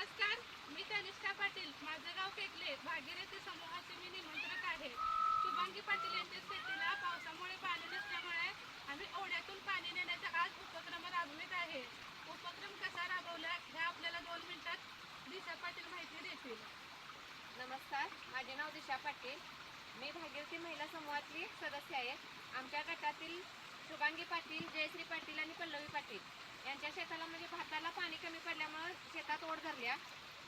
नमस्कार, मी तनिष्ठा पाटील, माझं गाव केकले, भागीरथी समूहाचे मी निमंत्रक आहे. शुभांगी पाटील यांच्या शेतीला पावसामुळे पाणी नसल्यामुळे आम्ही ओढ्यातून पाणी नेण्याचा आज उपक्रम राबवित आहे. उपक्रम कसा राबवला हे आपल्याला 2 मिनिटात दिशा पाटील माहिती देतील. नमस्कार, माझे नाव दिशा पाटील. मी भागीरथी महिला समूहातली सदस्य आहे. आमच्या गटातील शुभांगी पाटील, जयश्री पाटील आणि पल्लवी पाटील यांच्या शेताला म्हणजे भाताला पाणी कमी पडल्यामुळे शेतात ओढ धरल्या,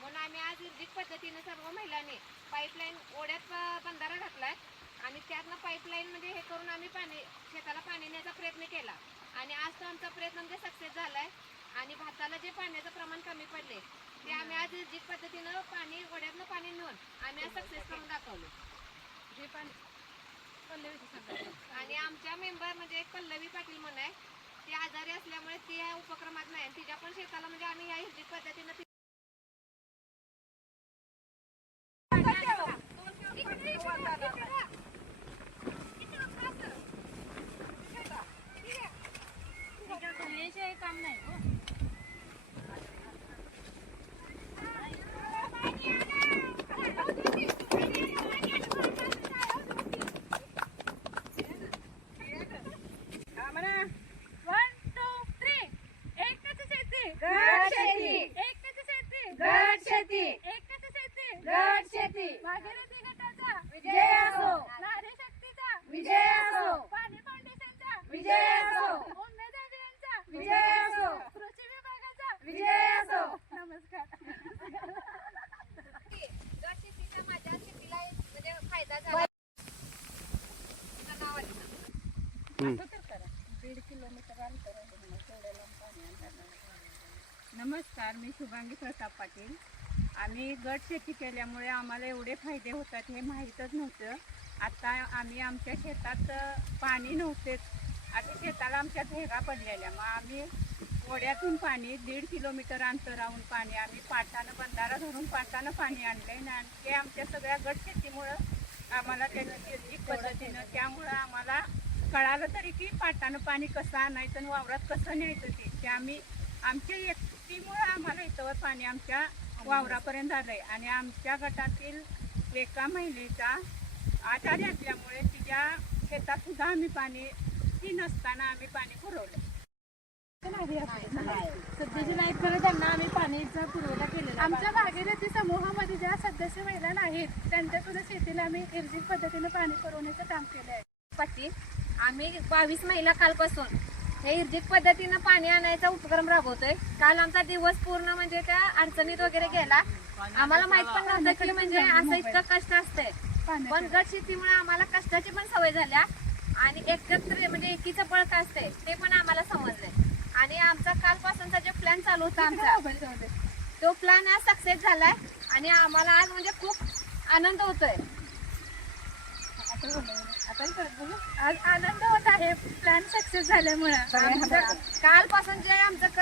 म्हणून आम्ही आज निर्जित पद्धतीने सर्व महिलांनी पाईपलाईन ओढ्यात बंधारा घातलाय आणि त्यातनं पाईपलाईन म्हणजे हे करून आम्ही शेताला पाणी नेण्याचा प्रयत्न केला आणि आज तो आमचा प्रयत्न म्हणजे सक्सेस झालाय. आणि भाताला जे पाण्याचं प्रमाण कमी पडले ते आम्ही आज निर्जित पद्धतीनं पाणी ओढ्यातनं पाणी नेऊन आम्ही आज सक्सेस करून दाखवलं. जे पाणी पल्लवी आणि आमच्या मेंबर म्हणजे एक पल्लवी पाटील म्हणून आहे, ती आजारी असल्यामुळे ती या उपक्रमात नाही. तिच्या पण शेताला म्हणजे आम्ही या निर्जित पद्धतीनं काम नाही. भागीरथी गटाचा विजय असो, नारी शक्तीचा विजय असो, पाणी फाउंडेशनचा विजय असो, उमेदवारांचा विजय असो, कृषी विभागाचा विजय असो. नमस्कार. गट शेतीचा माझ्या शेतीला म्हणजे फायदा झाला. 1.5 किलोमीटर अंतर आहे. नमस्कार, मी शुभांगी प्रताप पाटील. आम्ही गट शेती केल्यामुळे आम्हाला एवढे फायदे होतात हे माहीतच नव्हतं. आता आम्ही आमच्या शेतात पाणी नव्हतेच, आता शेताला आमच्या भेगा पडलेल्या, मग आम्ही ओढ्यातून पाणी 1.5 किलोमीटर अंतरावरून पाणी आम्ही पाटानं बंधारा धरून पाटानं पाणी आणले आणि ते आमच्या सगळ्या गट शेतीमुळं आम्हाला त्याची निर्जित पद्धतीनं त्यामुळं आम्हाला कळालं तरी की पाटानं पाणी कसं आणायचं आणि वावरात कसं न्यायचं ते आम्ही आमच्या एकटीमुळं आम्हाला इथवर पाणी आमच्या वावरापर्यंत आलंय. आणि आमच्या गटातील एका महिलेचा आजारी असल्यामुळे तिच्या शेतात सुद्धा आम्ही पाणी ती नसताना आम्ही पाणी पुरवलं. सध्याची नाहीत खरं त्यांना आम्ही पाणीचा पुरवठा केलेला. आमच्या भागीरथी समूहामध्ये ज्या सदस्य महिला नाहीत त्यांच्या सुद्धा शेतीला आम्ही निर्जित पद्धतीने पाणी पुरवण्याचं काम केलं आहे. पाटील, आम्ही 22 महिला कालपासून हे निर्जित पद्धतीनं पाणी आणायचा उपक्रम राबवतोय. काल आमचा दिवस पूर्ण म्हणजे त्या अडचणीत वगैरे गेला. आम्हाला माहित पण नव्हतं की म्हणजे असं इतकं कष्ट असतंय, पण गट शेतीमुळे आम्हाला कष्टाची पण सवय झाल्या आणि एकत्र म्हणजे एकीचं बळ काय असतंय ते पण आम्हाला समजलंय. आणि आमचा कालपासूनचा जो प्लॅन चालू होता आमचा तो प्लॅन आज सक्सेस झालाय आणि आम्हाला आज म्हणजे खूप आनंद होतोय. आज आनंद होत आहे प्लॅन सक्सेस झाल्यामुळे. कालपासून जे आमचं